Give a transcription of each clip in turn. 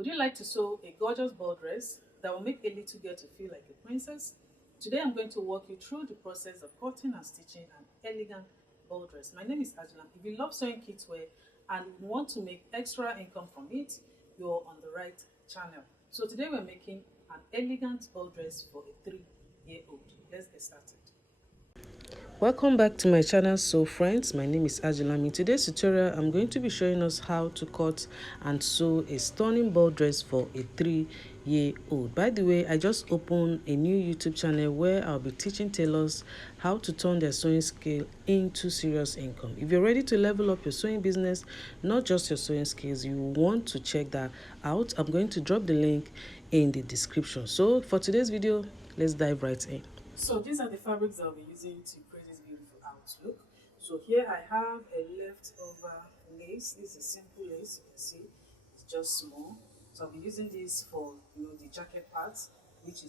Would you like to sew a gorgeous ball dress that will make a little girl to feel like a princess? Today I'm going to walk you through the process of cutting and stitching an elegant ball dress. My name is Ajulam. If you love sewing kids wear and want to make extra income from it, you're on the right channel. So today we're making an elegant ball dress for a 3-year-old. Let's get started. Welcome back to my channel. So friends, my name is Ajulam. In today's tutorial I'm going to be showing us how to cut and sew a stunning ball dress for a 3-year-old. By the way, I just opened a new YouTube channel where I'll be teaching tailors how to turn their sewing skill into serious income. If you're ready to level up your sewing business, not just your sewing skills, you want to check that out. I'm going to drop the link in the description. So for today's video, let's dive right in. So these are the fabrics I'll be using to create this beautiful outlook. So here I have a leftover lace. This is a simple lace, you can see it's just small. So I'll be using this for the jacket parts, which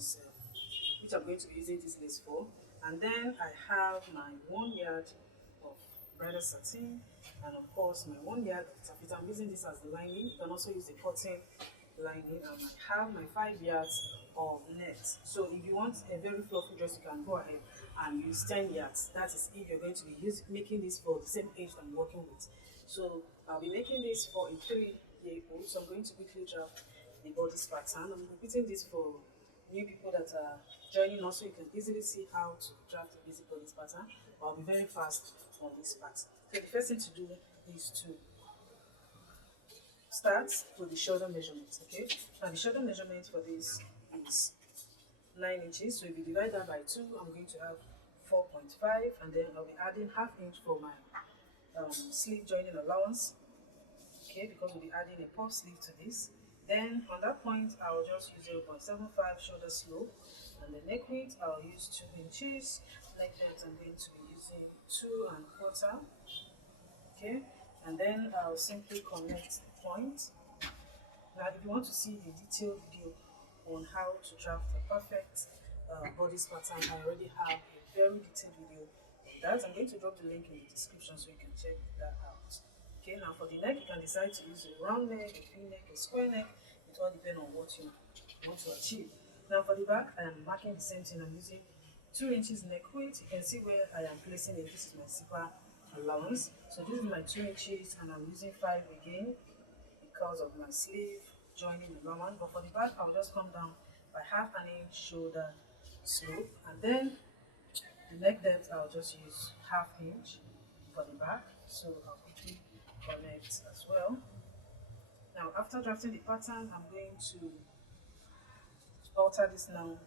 I'm going to be using this lace for. And then I have my 1 yard of bridal satin, and of course my 1 yard of taffeta. I'm using this as the lining. You can also use the cotton lining, and I have my 5 yards of net. So if you want a very fluffy dress, you can go ahead and use 10 yards. That is if you're going to be making this for the same age I'm working with. So I'll be making this for a 3-year-old. So I'm going to quickly draft the bodice pattern. I'm repeating this for new people that are joining us, so you can easily see how to draft a basic bodice pattern. But I'll be very fast on this part. So the first thing to do is to start with the shoulder measurement. Okay, now the shoulder measurement for this is 9 inches. So if you divide that by 2, I'm going to have 4.5, and then I'll be adding ½ inch for my sleeve joining allowance. Okay, because we'll be adding a puff sleeve to this. Then on that point, I'll just use 0.75 shoulder slope, and the neck width I'll use 2 inches. Neck depth I'm going to be using 2¼ okay, and then I'll simply connect the point. Now if you want to see a detailed video on how to draft a perfect bodice pattern, I already have a very detailed video on that. I'm going to drop the link in the description so you can check that out. Okay, now for the neck, you can decide to use a round neck, a V neck, a square neck. It all depends on what you want to achieve. Now for the back, I am marking the same thing. I'm using 2 inches neck width. You can see where I am placing it. This is my zipper allowance. So this is my 2 inches, and I'm using 5 again because of my sleeve joining allowance. But for the back, I'll just come down by ½ inch shoulder slope, and then the neck depth I'll just use ½ inch for the back. So I'll quickly connect as well. Now after drafting the pattern, I'm going to alter this now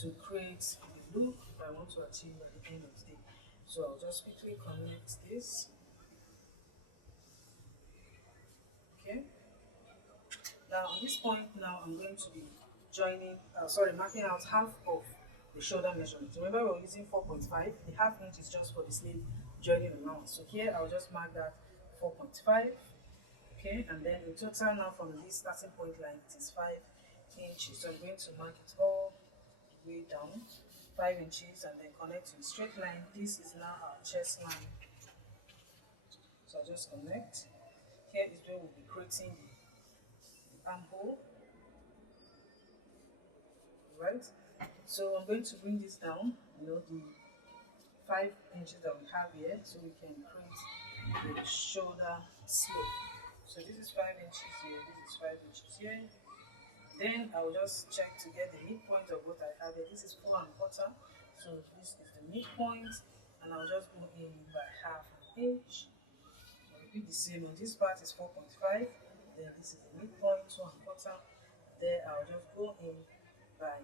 to create the look that I want to achieve at the end of the day. So I'll just quickly connect this. Okay. Now on this point, now I'm going to be marking out half of the shoulder measurement. Remember we're using 4.5. The ½ inch is just for the sleeve joining allowance. So here I'll just mark that 4.5. Okay, and then in total now from this starting point line, it is 5 inches. So I'm going to mark it all the way down, 5 inches, and then connect to a straight line. This is now our chest line. So I'll just connect. Here is where we'll be creating the armhole. Right? So I'm going to bring this down, the 5 inches that we have here, so we can create the shoulder slope. So this is 5 inches here, this is 5 inches here. Then I'll just check to get the midpoint of what I have here. This is 4¼ so this is the midpoint, and I'll just go in by ½ inch. I'll repeat the same. On this part is 4.5, then this is the midpoint, 2¼ there I'll just go in by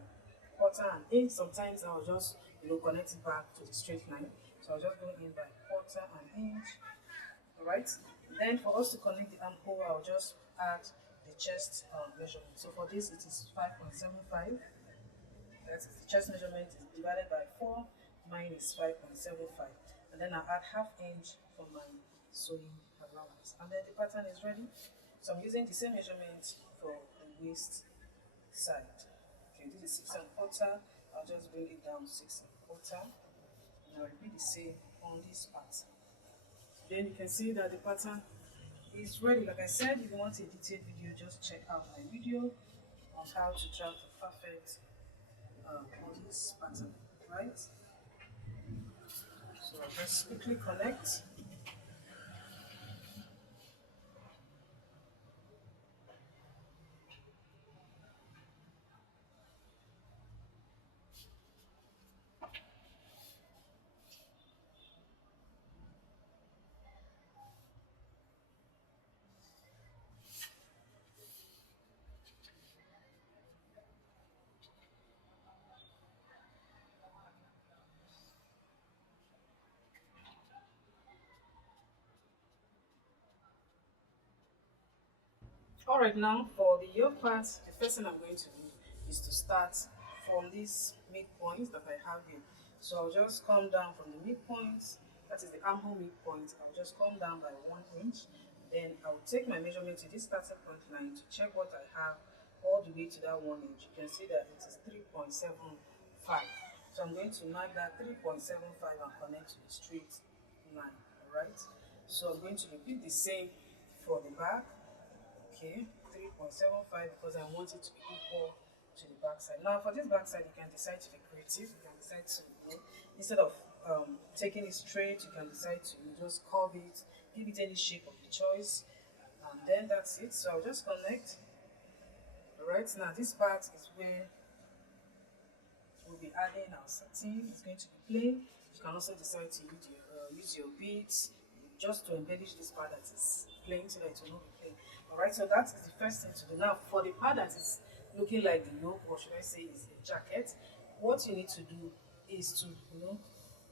½ inch. Sometimes I'll just connect it back to the straight line. So I'll just go in by ½ inch. Alright. Then for us to connect the armhole, I'll just add the chest measurement. So for this it is 5.75. That is the chest measurement is divided by 4. Mine is 5.75. And then I'll add ½ inch for my sewing allowance. And then the pattern is ready. So I'm using the same measurement for the waist side. Okay, this is 6¼ I'll just bring it down to 6¼ and I'll repeat the same on this part. Then you can see that the pattern is ready. Like I said, if you want a detailed video, just check out my video on how to draft the perfect bodice pattern, right? So I'll just quickly connect. All right, now for the yoke part, the first thing I'm going to do is to start from these midpoints that I have here. So I'll just come down from the midpoints, that is the armhole midpoint. I'll just come down by 1 inch. Then I'll take my measurement to this starting point line to check what I have all the way to that 1 inch. You can see that it is 3.75. So I'm going to mark that 3.75 and connect to the straight line. Alright. So I'm going to repeat the same for the back. Okay, 3.75 because I want it to be equal to the back side. Now for this back side, you can decide to be creative. You can decide to, instead of taking it straight, you can decide to just curve it, give it any shape of your choice, and then that's it. So I'll just connect. Alright, now this part is where we'll be adding our satin. It's going to be plain. You can also decide to use your beads just to embellish this part that is plain so that it will not be plain. Alright, so that is the first thing to do. Now for the part that is looking like the yoke, or should I say is a jacket, what you need to do is to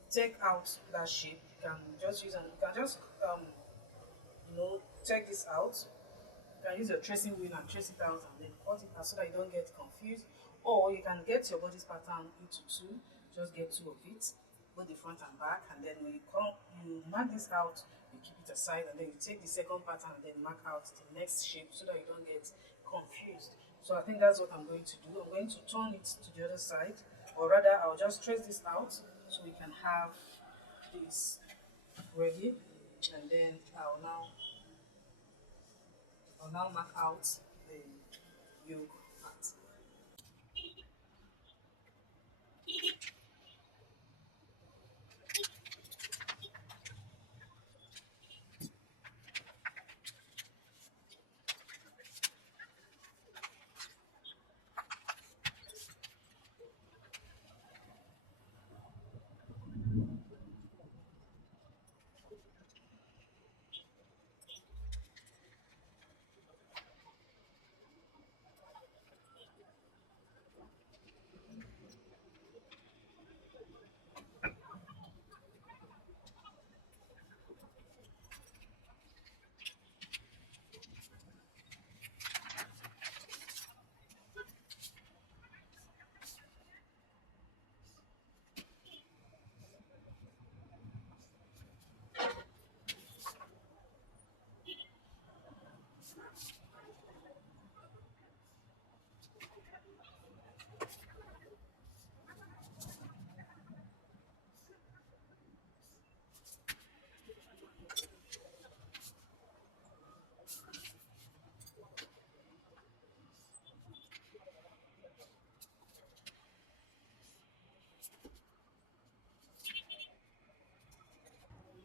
take out that shape. You can just take this out. You can use your tracing wheel and trace it out and then cut it out so that you don't get confused. Or you can get your bodice pattern into two, just get two of it, both the front and back, and then when you mark this out, you keep it aside, and then you take the second pattern and then mark out the next shape so that you don't get confused. So I think that's what I'm going to do. I'm going to turn it to the other side, or rather I'll just trace this out so we can have this ready, and then I'll now mark out the yoke part.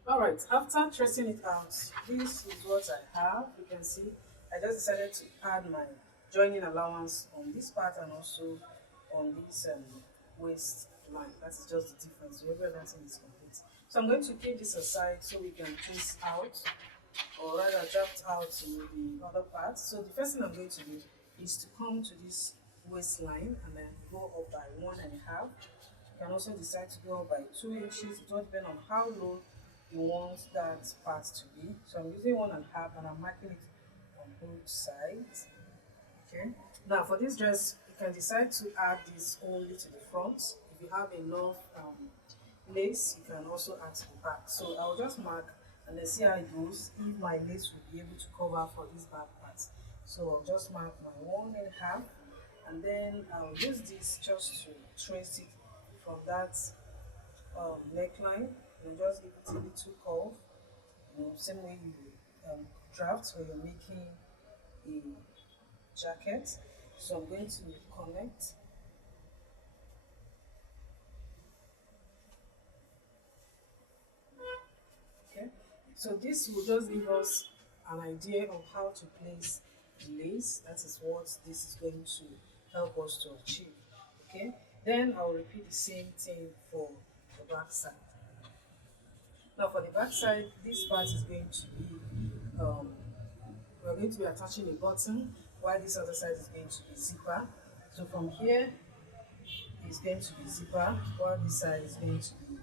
Alright, after tracing it out, this is what I have. You can see I just decided to add my joining allowance on this part and also on this waist line. That is just the difference. Every other thing is complete. So I'm going to keep this aside so we can trace out, or rather draft out the other parts. So the first thing I'm going to do is to come to this waistline and then go up by 1.5. You can also decide to go up by 2 inches. It all depends on how low you want that part to be. So I'm using 1.5 and I'm marking it on both sides. Okay. Now for this dress, you can decide to add this only to the front. If you have enough lace, you can also add to the back. So I'll just mark and then see how it goes. If my lace will be able to cover for this back part. So I'll just mark my 1.5 and then I'll use this just to trace it from that neckline and just give it a little curve, same way you draft when you're making a jacket. So I'm going to connect. Okay, so this will just give us an idea of how to place the lace. That is what this is going to help us to achieve. Okay, then I'll repeat the same thing for the back side. Now for the back side, this part is going to be we're going to be attaching a button, while this other side is going to be zipper. So from here is going to be zipper, while this side is going to be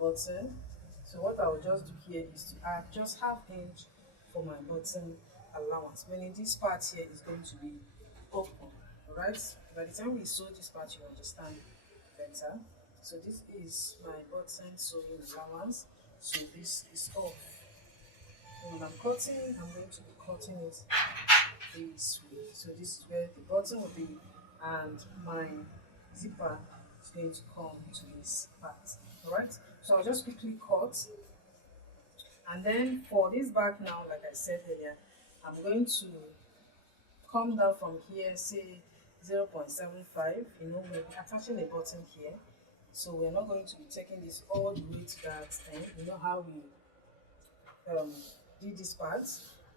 button. So what I will just do here is to add just half inch for my button allowance, meaning this part here is going to be open. Alright, by the time we sew this part, you understand better. So this is my button sewing allowance. So this is off. And when I'm cutting, I'm going to be cutting it this way. So this is where the button will be, and my zipper is going to come to this part. Alright, so I'll just quickly cut. And then for this back now, like I said earlier, I'm going to come down from here, say 0.75. You know, we'll be attaching a button here. So we're not going to be taking this all the way to that end. You know how we did this part,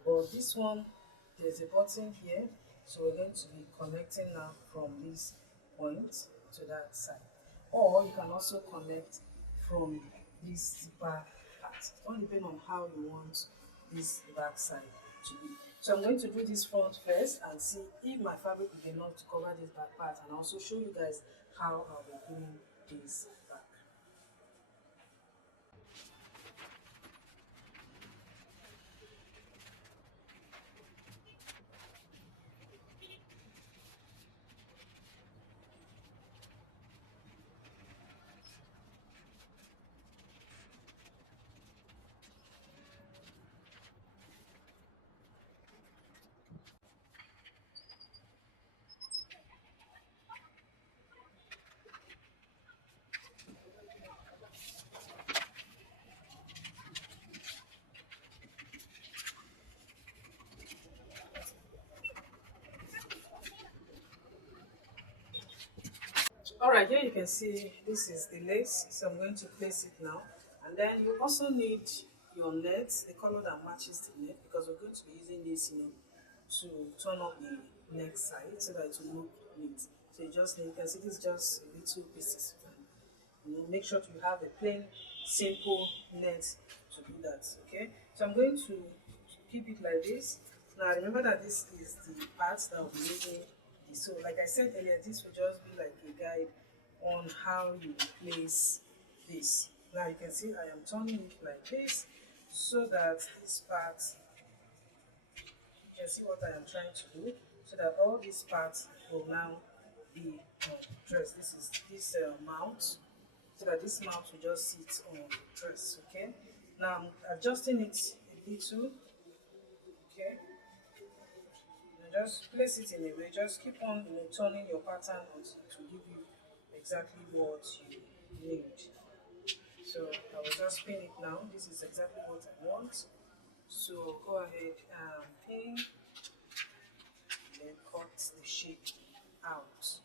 but this one, there's a button here, so we're going to be connecting now from this point to that side, or you can also connect from this zipper part. It all depends on how you want this back side to be. So I'm going to do this front first and see if my fabric will be enough to cover this back part, and also show you guys how I'll be doing this back. Alright, here you can see this is the lace, so I'm going to place it now. And then you also need your net, the color that matches the net, because we're going to be using this, to turn up the neck side so that it will look neat. So you just need, you can see this is just little pieces. Make sure to have a plain, simple net to do that. Okay, so I'm going to keep it like this. Now remember that this is the part that will be using. So like I said earlier, this will just be like a guide on how you place this. Now you can see I am turning it like this so that this part, you can see what I am trying to do, so that all these parts will now be dressed. This is this mount, so that this mount will just sit on the dress. Okay, now I'm adjusting it a little. Okay, just place it in a way, just keep on turning your pattern until it will give you exactly what you need. So I will just pin it now. This is exactly what I want. So go ahead and pin, then cut the shape out.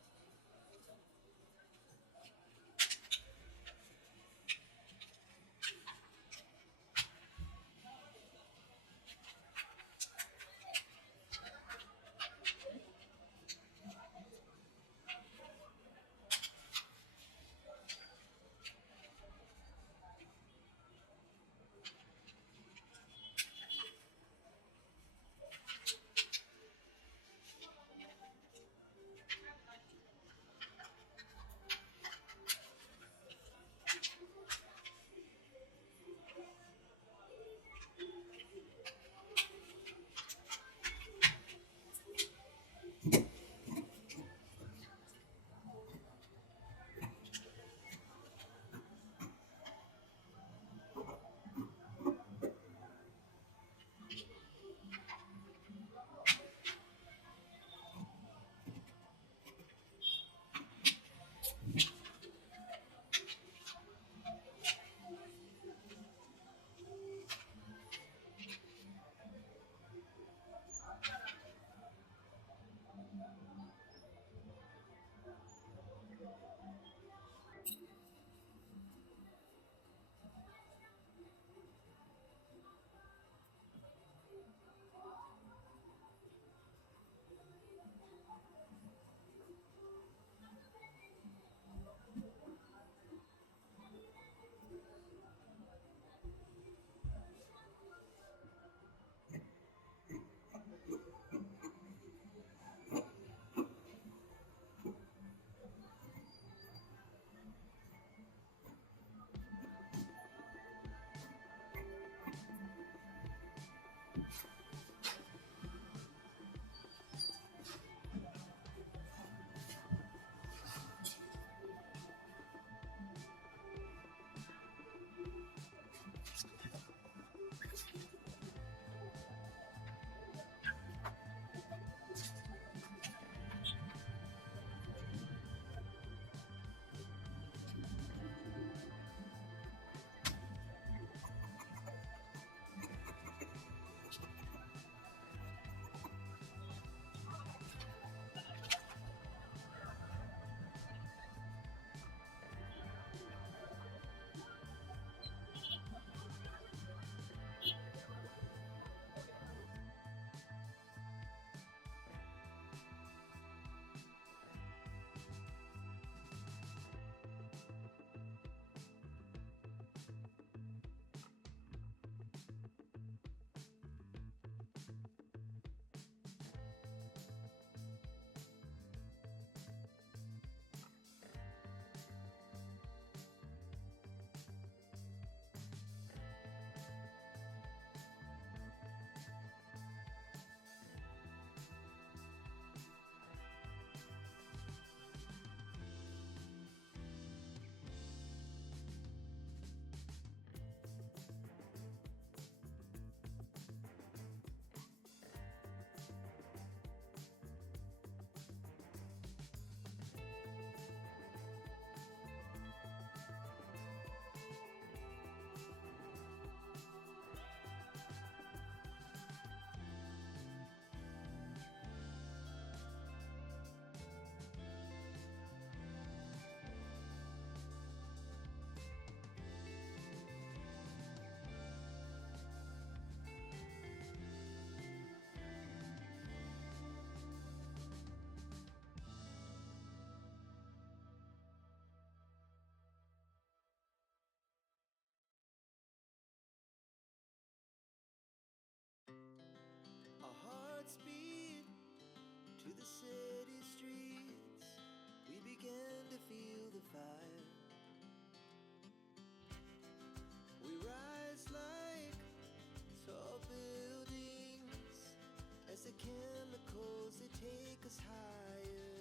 the chemicals that take us higher.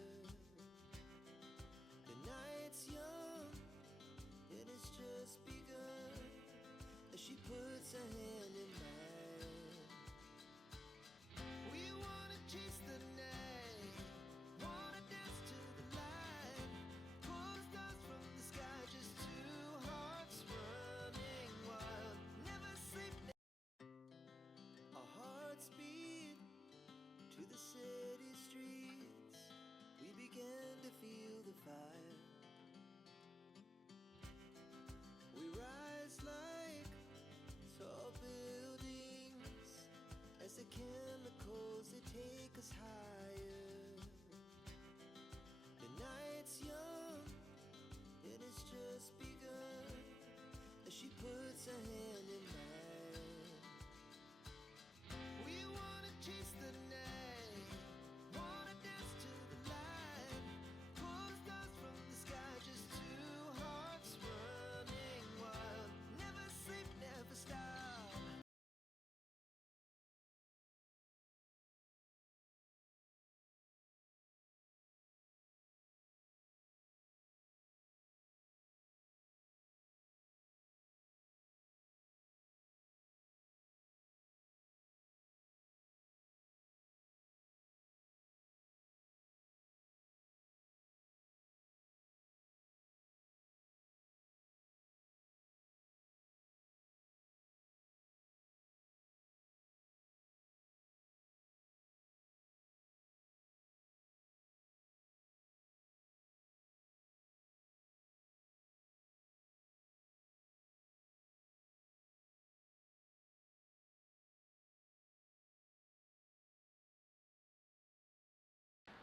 The night's young, and it's just begun, as she puts her hand in mine. We wanna chase the night, wanna dance to the light, pull stars from the sky, just two hearts running wild, never sleep. Our hearts beat to the city streets, we began to feel the fire. We rise like tall buildings, as the chemicals that take us higher. The night's young, and it's just begun, as she puts her hand in mine. We wanna chase the night, wanna dance to the light, pull stars from the sky, just two hearts running wild, never sleep, never stop.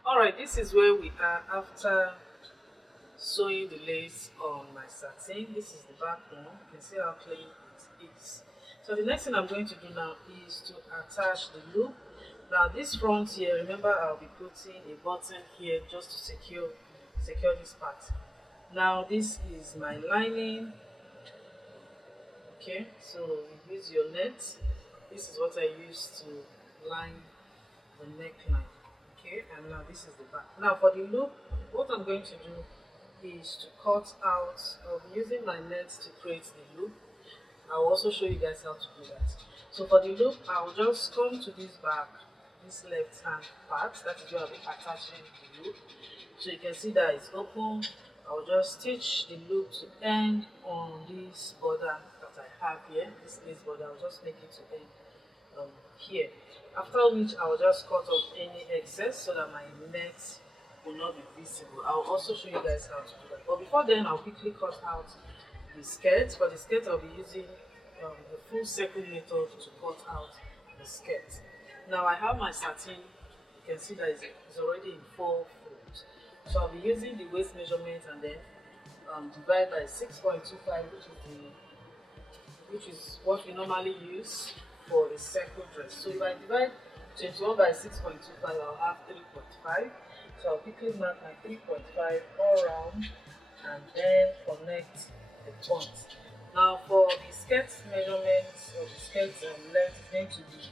Alright, this is where we are after sewing the lace on my satin. This is the back one. You can see how clean it is. So the next thing I'm going to do now is to attach the loop. Now this front here, remember I'll be putting a button here just to secure this part. Now this is my lining. Okay, so you use your net. This is what I use to line the neckline. Okay, and now this is the back. Now for the loop, what I'm going to do is to cut out. I'll be using my net to create the loop. I'll also show you guys how to do that. So for the loop, I'll just come to this back, this left hand part. That is where I'll be attaching the loop. So you can see that it's open. I'll just stitch the loop to end on this border that I have here. This lace border, I'll just make it to end here. After which I'll just cut off any excess so that my net will not be visible. I'll also show you guys how to do that. But before then, I'll quickly cut out the skirt. For the skirt, I'll be using the full circle method to cut out the skirt. Now I have my satin. You can see that it's already in 4 folds. So I'll be using the waist measurement and then divide by 6.25, which is what we normally use for a circle dress. So if I divide 21 by 6.25, I'll have 3.5. So I'll quickly mark my 3.5 all around and then connect the point. Now for the skirt measurement or the skirt length is going to be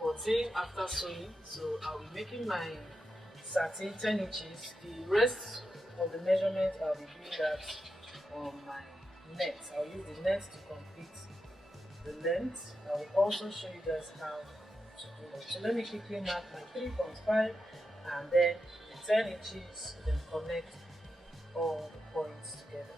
14 after sewing. So I'll be making my satin 10 inches. The rest of the measurement I'll be doing that on my net. I'll use the net to complete the length. I will also show you guys how to do that. So let me quickly mark my 3.5 and then the 10 inches, then connect all the points together.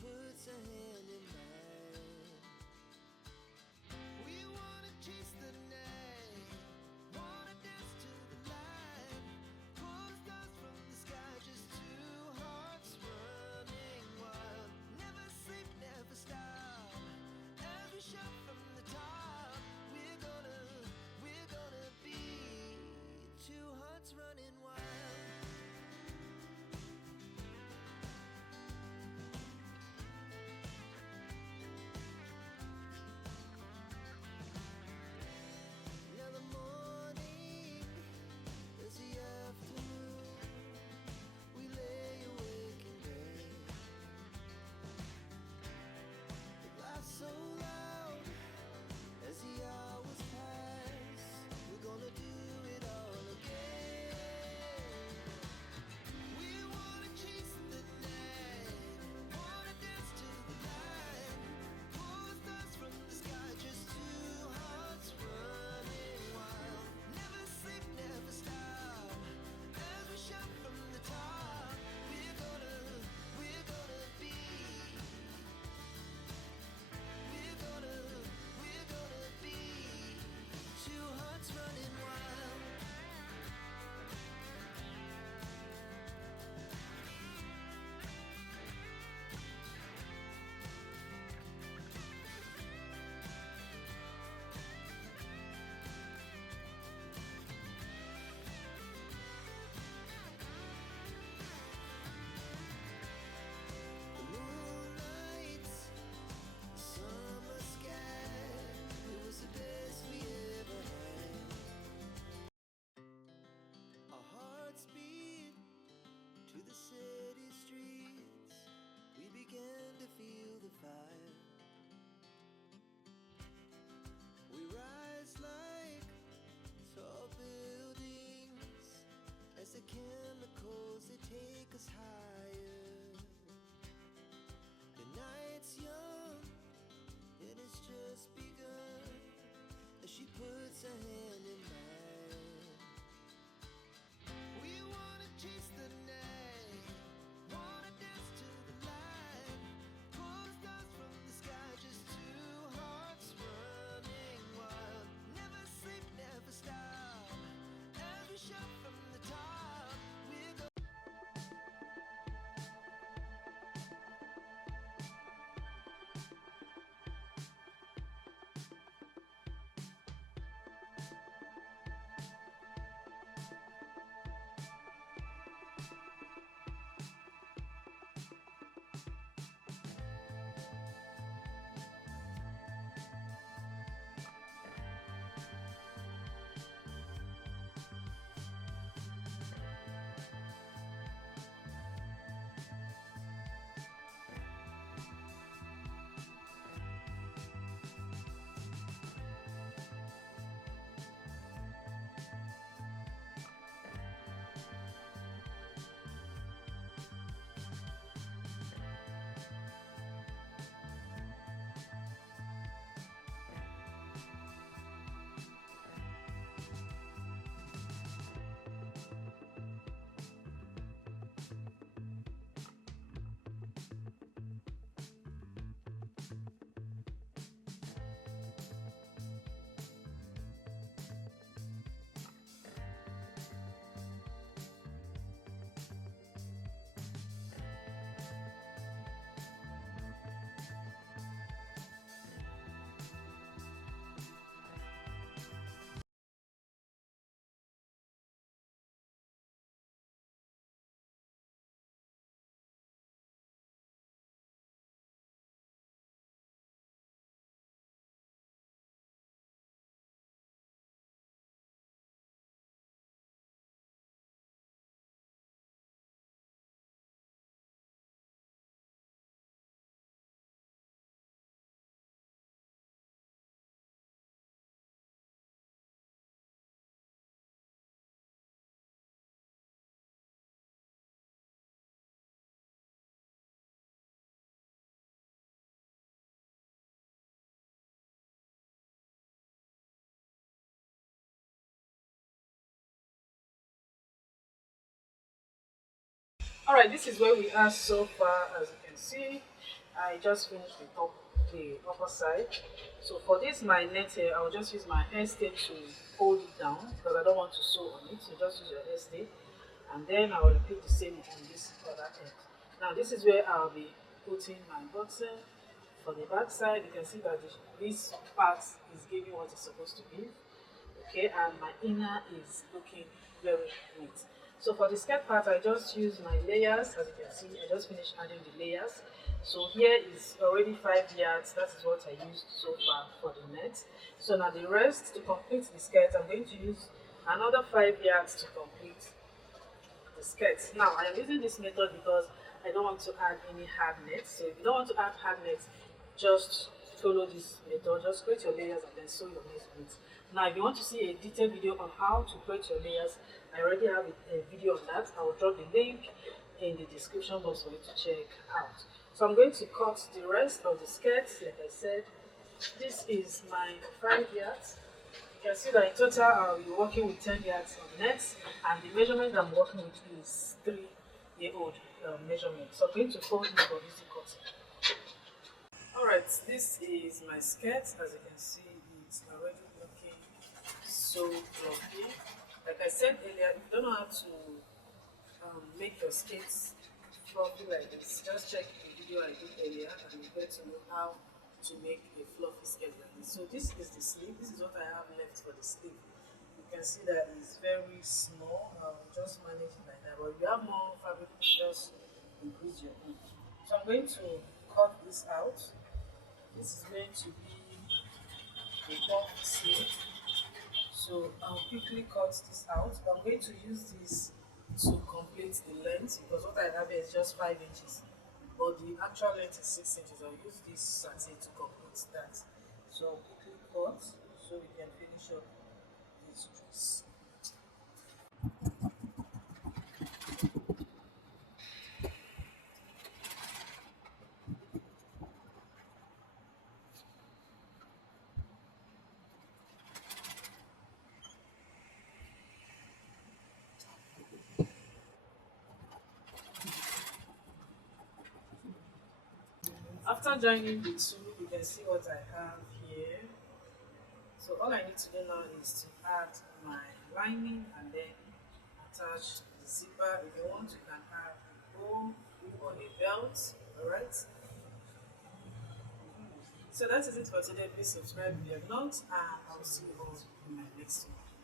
puts a hand in mine. We wanna chase the night, wanna dance to the light, pull the stars from the sky, just two hearts running wild. Never sleep, never stop, as we shout from the top. We're gonna be two hearts running wild. Now the morning is the afternoon. We lay awake in bed. The laughs so loud as the hours pass. We're gonna do it all again. We wanna chase the night, wanna dance to the light, pull the stars from the sky, just two hearts running wild. Never sleep, never stop, as we shout from the top. We're gonna be, we're gonna be two hearts running wild. The moonlight, summer sky, it was the best we ever had. Our hearts beat to the city streets. We began to feel the fire. We rise like tall buildings as the chemicals they take us higher. The night's young, it has just begun as she puts her hand in mine. We wanna chase the night, wanna dance to the light, pull the stars from the sky, just two hearts running wild. Never sleep, never stop, as we shout from the top. We're gonna All right, this is where we are so far, as you can see. I just finished the upper side. So for this my net here, I'll just use my hair stay to hold it down because I don't want to sew on it. So just use your hair stay, and then I'll repeat the same on this other end. Now this is where I'll be putting my button. For the back side, you can see that this part is giving what it's supposed to give. Okay, and my inner is looking very neat. So for the skirt part, I just use my layers. As you can see, I just finished adding the layers. So here is already 5 yards. That is what I used so far for the net. So now the rest, to complete the skirt, I'm going to use another 5 yards to complete the skirt. Now I am using this method because I don't want to add any hard net. So if you don't want to add hard net, just follow this method. Just create your layers and then sew your net on it. Now if you want to see a detailed video on how to create your layers, I already have a video on that. I will drop the link in the description box for you to check out. So I'm going to cut the rest of the skirt. Like I said, this is my 5 yards. You can see that in total I'll be working with 10 yards of nets, and the measurement I'm working with is 3-year-old measurement. So I'm going to fold this for easy cutting. Alright, this is my skirt. As you can see, it's already looking so fluffy. Like I said earlier, if you don't know how to make your skirts fluffy like this, just check the video I did earlier and you get to know how to make a fluffy skirt like this. So this is the sleeve. This is what I have left for the sleeve. You can see that it's very small. I'll just manage it like that. But if you have more fabric, you can just increase your own. So I'm going to cut this out. This is going to be a puff sleeve. So I'll quickly cut this out. I'm going to use this to complete the length because what I have here is just 5 inches, but the actual length is 6 inches. I'll use this satin to complete that. So I'll quickly cut so we can finish up this dress. After joining the two, you can see what I have here. So all I need to do now is to add my lining and then attach the zipper. If you want, you can add a bow or a belt. Alright. So that is it for today. Please subscribe if you have not, and I'll see you all in my next one.